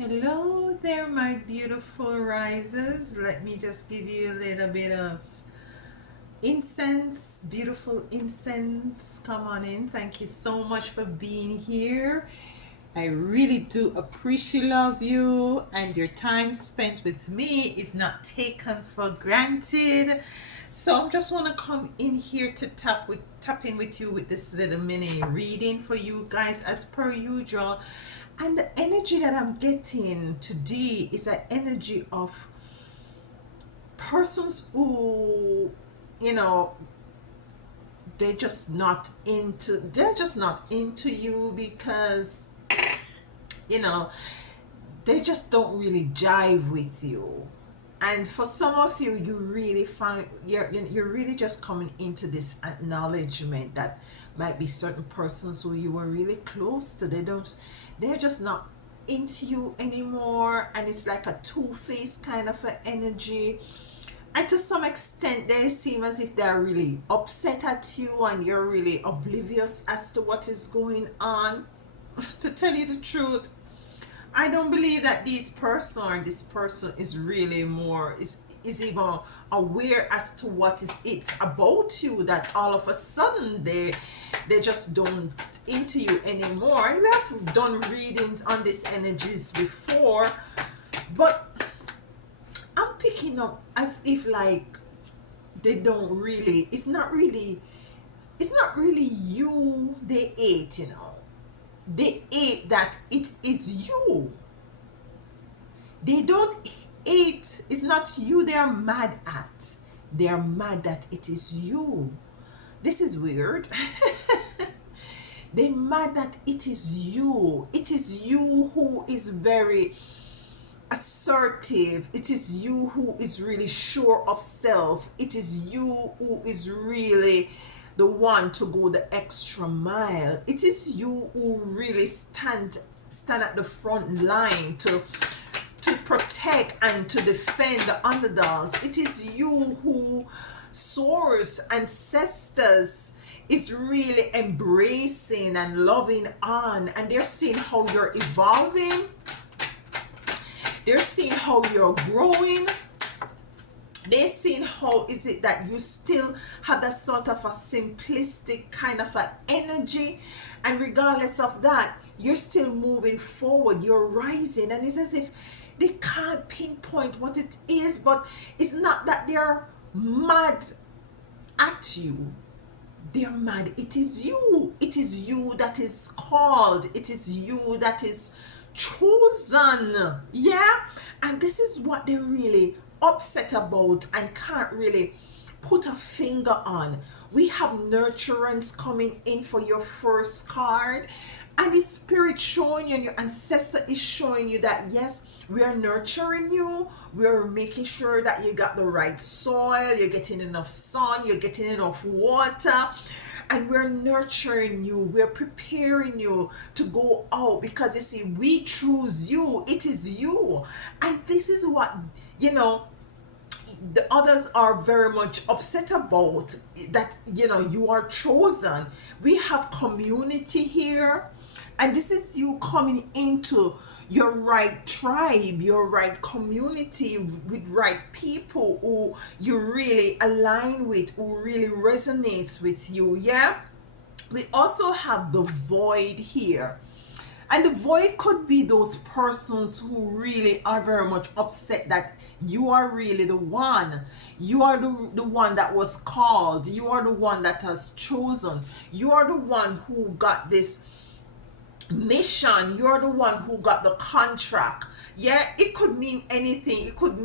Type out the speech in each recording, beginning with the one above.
Hello there, my beautiful risers. Let me just give you a little bit of incense, beautiful incense. Come on in. Thank you so much for being here. I really do appreciate love you, and your time spent with me is not taken for granted. So I'm just want to come in here to tap in with you with this little mini reading for you guys as per usual. And the energy that I'm getting today is an energy of persons who, you know, they're just not into you because, you know, they just don't really jive with you. And for some of you, you really find you're really just coming into this acknowledgement that might be certain persons who you were really close to. They're just not into you anymore, and it's like a two-faced kind of an energy. And to some extent, they seem as if they're really upset at you, and you're really oblivious as to what is going on. To tell you the truth, I don't believe that this person is really more is even aware as to what is it about you that all of a sudden they just don't into you anymore. And we have done readings on these energies before, but I'm picking up as if like they don't really it's not really you they ate, they ate that it is you. They don't hate, it's not you they are mad at. They are mad that it is you. This is weird. They mad that it is you. It is you who is very assertive. It is you who is really sure of self. It is you who is really the one to go the extra mile. It is you who really stand at the front line to protect and to defend the underdogs. It is you who source ancestors is really embracing and loving on, and they're seeing how you're evolving. They're seeing how you're growing. They're seeing how is it that you still have that sort of a simplistic kind of an energy, and regardless of that, you're still moving forward, you're rising, and it's as if they can't pinpoint what it is, but it's not that they're mad at you. They're mad. It is you. It is you that is called. It is you that is chosen. Yeah? And this is what they're really upset about and can't really put a finger on. We have nurturance coming in for your first card, and the spirit showing you and your ancestor is showing you that yes, we are nurturing you. We're making sure that you got the right soil, you're getting enough sun, you're getting enough water, and we're nurturing you. We're preparing you to go out because you see, we choose you. It is you. And this is what, the others are very much upset about, that you are chosen. We have community here, and this is you coming into your right tribe, your right community with right people who you really align with, who really resonates with you. Yeah, we also have the void here, and the void could be those persons who really are very much upset that you are really the one. You are the one that was called. You are the one that has chosen. You are the one who got this mission. You're the one who got the contract. Yeah, it could mean anything. It could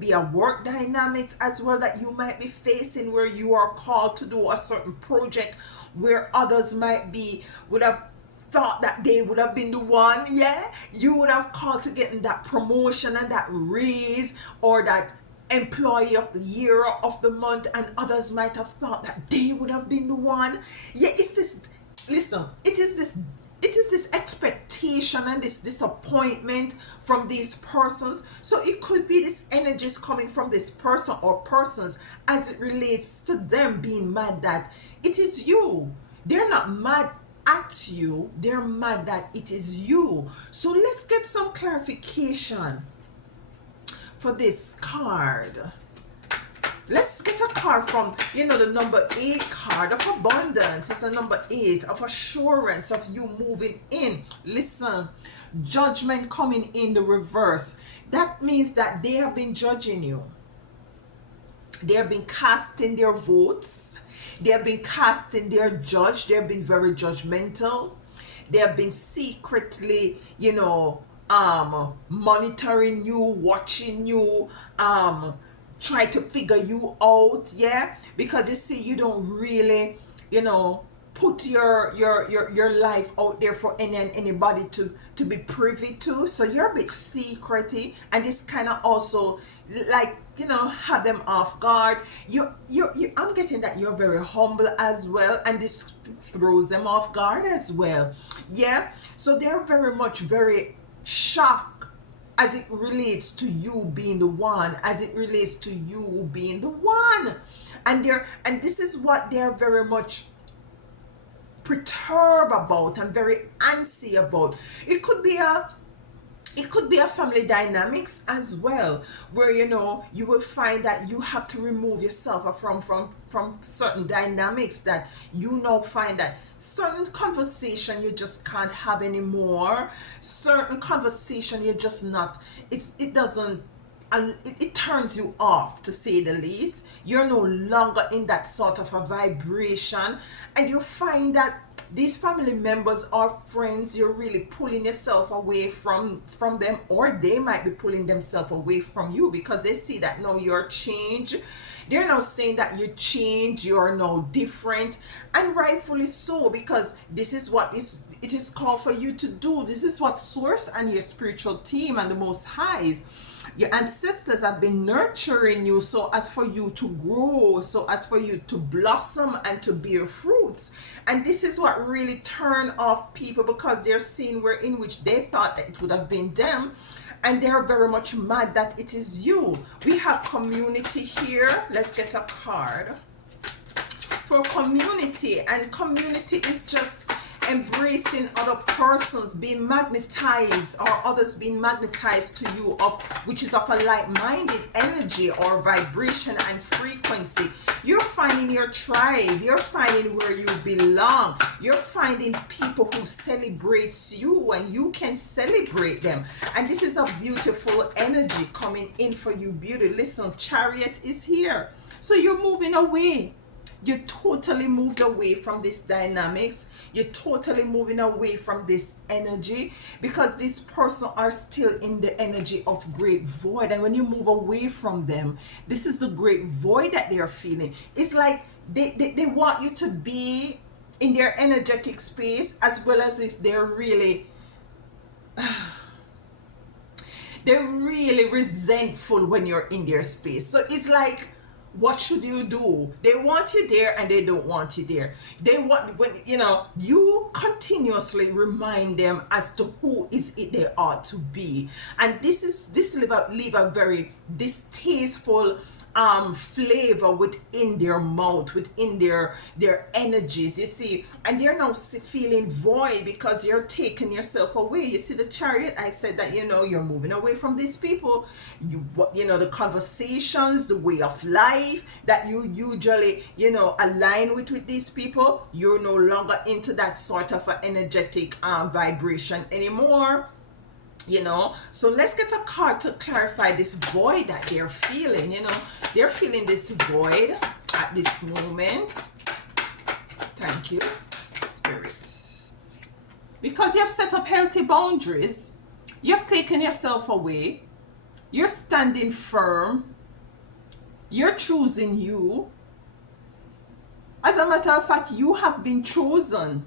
be a work dynamics as well that you might be facing, where you are called to do a certain project where others would have thought that they would have been the one. Yeah, you would have called to getting that promotion and that raise or that employee of the year, of the month, and others might have thought that they would have been the one. Yeah, it's this, listen, it is this expectation and this disappointment from these persons. So it could be this energy is coming from this person or persons as it relates to them being mad that it is you. They're not mad at you, they're mad that it is you. So let's get some clarification for this card. Let's get a card from, the number 8 card of abundance. It's a number 8 of assurance of you moving in. Listen, judgment coming in the reverse. That means that they have been judging you. They have been casting their votes. They have been casting their judge. They have been very judgmental. They have been secretly, monitoring you, watching you, try to figure you out, yeah, because you see, you don't really, put your life out there for anybody to be privy to. So you're a bit secrety, and this kind of also, like, have them off guard. You I'm getting that you're very humble as well, and this throws them off guard as well, yeah. So they're very shocked as it relates to you being the one, as it relates to you being the one. And this is what they're very much perturbed about and very antsy about. It could be a family dynamics as well, where you will find that you have to remove yourself from certain dynamics, that you now find that certain conversation you just can't have anymore, certain conversation you're just not, it doesn't, it turns you off, to say the least. You're no longer in that sort of a vibration, and you find that these family members or friends, you're really pulling yourself away from them, or they might be pulling themselves away from you, because they see that no, you're changed. They're now saying that you change, you're now different, and rightfully so, because this is what it is called for you to do. This is what Source and your spiritual team and the Most Highs, your ancestors, have been nurturing you, so as for you to grow, so as for you to blossom and to bear fruits. And this is what really turned off people, because they're seeing where in which they thought that it would have been them, and they're very much mad that it is you. We have community here. Let's get a card for community. And community is just embracing other persons, being magnetized, or others being magnetized to you, of which is of a like-minded energy or vibration and frequency. You're finding your tribe, you're finding where you belong, you're finding people who celebrates you and you can celebrate them. And this is a beautiful energy coming in for you, beauty. Listen, Chariot is here. So you're moving away. You totally moved away from this dynamics. You're totally moving away from this energy, because this person are still in the energy of great void. And when you move away from them, this is the great void that they are feeling. It's like they want you to be in their energetic space, as well as if they're really they're really resentful when you're in their space. So it's like, what should you do? They want you there and they don't want you there. They want, when you continuously remind them as to who is it they ought to be. And this leave a very distasteful flavor within their mouth, within their energies, you see. And they're now feeling void, because you're taking yourself away. You see the Chariot, I said that you're moving away from these people. The conversations, the way of life that you usually align with these people, you're no longer into that sort of an energetic vibration anymore. So let's get a card to clarify this void that they're feeling. They're feeling this void at this moment. Thank you, spirits, because you have set up healthy boundaries. You have taken yourself away. You're standing firm. You're choosing you. As a matter of fact, you have been chosen.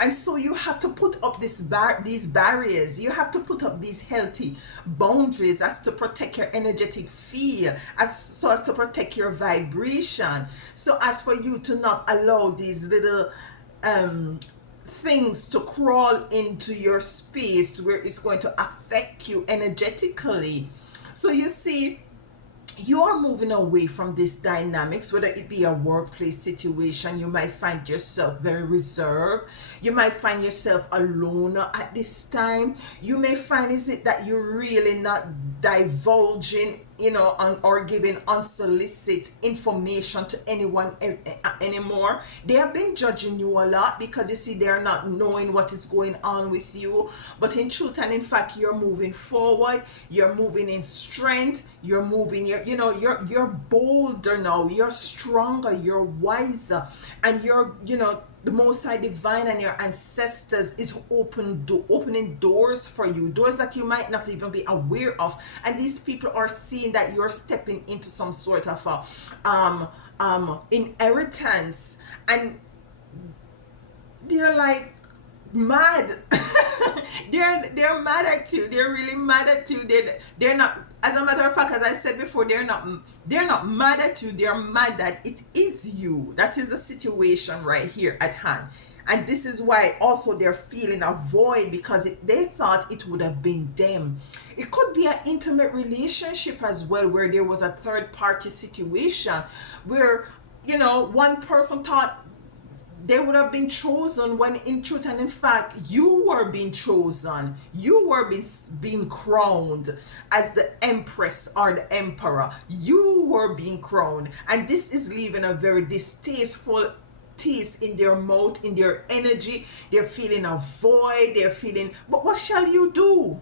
And so you have to put up these barriers. You have to put up these healthy boundaries, as to protect your energetic field, so as to protect your vibration, so as for you to not allow these little things to crawl into your space, where it's going to affect you energetically. So you see, you are moving away from these dynamics, whether it be a workplace situation. You might find yourself very reserved. You might find yourself alone at this time. You may find is it that you're really not divulging, or giving unsolicited information to anyone anymore. They have been judging you a lot because you see they're not knowing what is going on with you. But in truth and in fact, you're moving forward. You're moving in strength. You're moving. You're bolder now. You're stronger. You're wiser, and the Most High Divine and your ancestors is opening doors for you, doors that you might not even be aware of. And these people are seeing that you're stepping into some sort of inheritance, and they're like mad. they're mad at you. They're really mad at you. They're not. As a matter of fact, as I said before, they're not mad at you. They're mad that it is you. That is the situation right here at hand. And this is why also they're feeling a void, because they thought it would have been them. It could be an intimate relationship as well, where there was a third party situation where, one person thought they would have been chosen, when in truth and in fact you were being chosen. You were being crowned as the empress or the emperor. You were being crowned, and this is leaving a very distasteful taste in their mouth, in their energy. They're feeling a void. They're feeling, but what shall you do?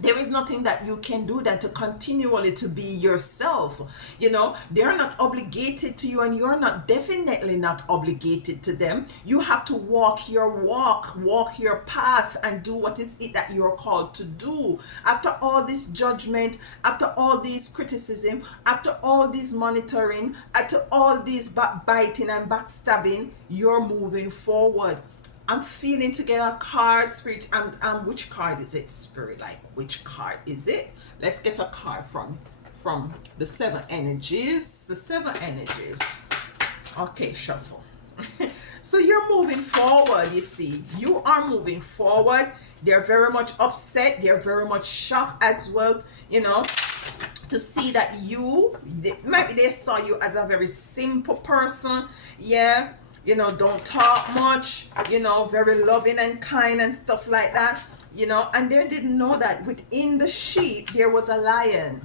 There is nothing that you can do than to continually to be yourself. They're not obligated to you, and you're not, definitely not obligated to them. You have to walk your path, and do what is it that you're called to do. After all this judgment, after all this criticism, after all this monitoring, after all this backbiting and backstabbing, you're moving forward. I'm feeling to get a card, Spirit. And which card is it, Spirit? Like, which card is it? Let's get a card from the seven energies. The seven energies. Okay, shuffle. So you're moving forward, you see. You are moving forward. They're very much upset. They're very much shocked as well, to see that maybe they saw you as a very simple person. Yeah. Don't talk much, very loving and kind and stuff like that, and they didn't know that within the sheep there was a lion.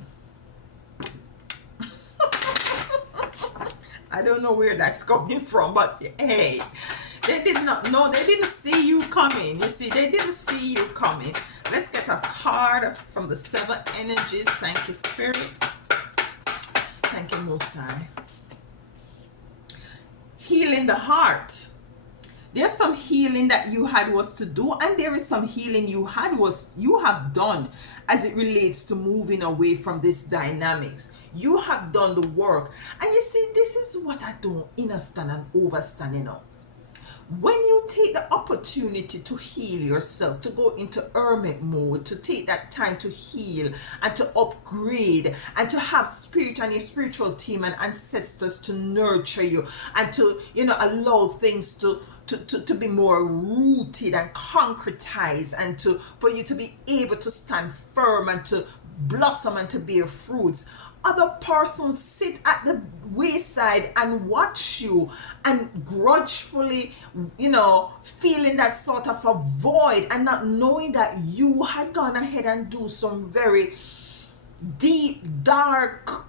I don't know where that's coming from, but hey, they did not know. They didn't see you coming. You see, they didn't see you coming. Let's get a card from the seven energies. Thank you, Spirit. Thank you, Most High. Healing the heart. There's some healing that you had was to do, and there is some healing you have done as it relates to moving away from this dynamics. You have done the work. And you see, this is what I don't understand and overstand, When you take the opportunity to heal yourself, to go into hermit mode, to take that time to heal and to upgrade, and to have spirit and your spiritual team and ancestors to nurture you, and to allow things to be more rooted and concretized, and for you to be able to stand firm and to blossom and to bear fruits. Other persons sit at the wayside and watch you, and grudgefully, feeling that sort of a void, and not knowing that you had gone ahead and do some very deep, dark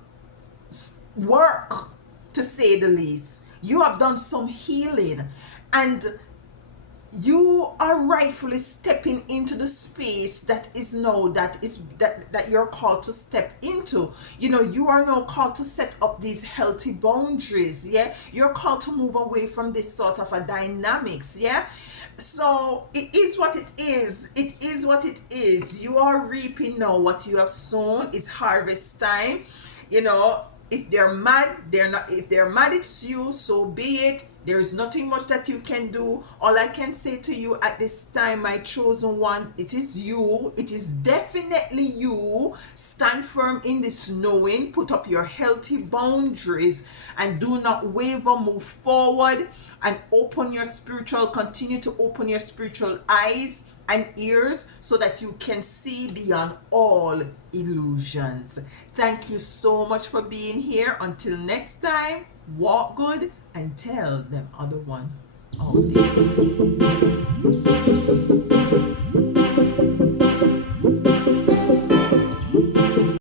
work, to say the least. You have done some healing, and you are rightfully stepping into the space that you're called to step into. You are now called to set up these healthy boundaries. Yeah, you're called to move away from this sort of a dynamics. Yeah, so it is what it is. It is what it is. You are reaping now what you have sown. It's harvest time. If they're mad, they're not. If they're mad, it's you. So be it. There is nothing much that you can do. All I can say to you at this time, my chosen one, it is you. It is definitely you. Stand firm in this knowing. Put up your healthy boundaries and do not waver. Move forward and continue to open your spiritual eyes and ears so that you can see beyond all illusions. Thank you so much for being here. Until next time, walk good and tell them other one out there.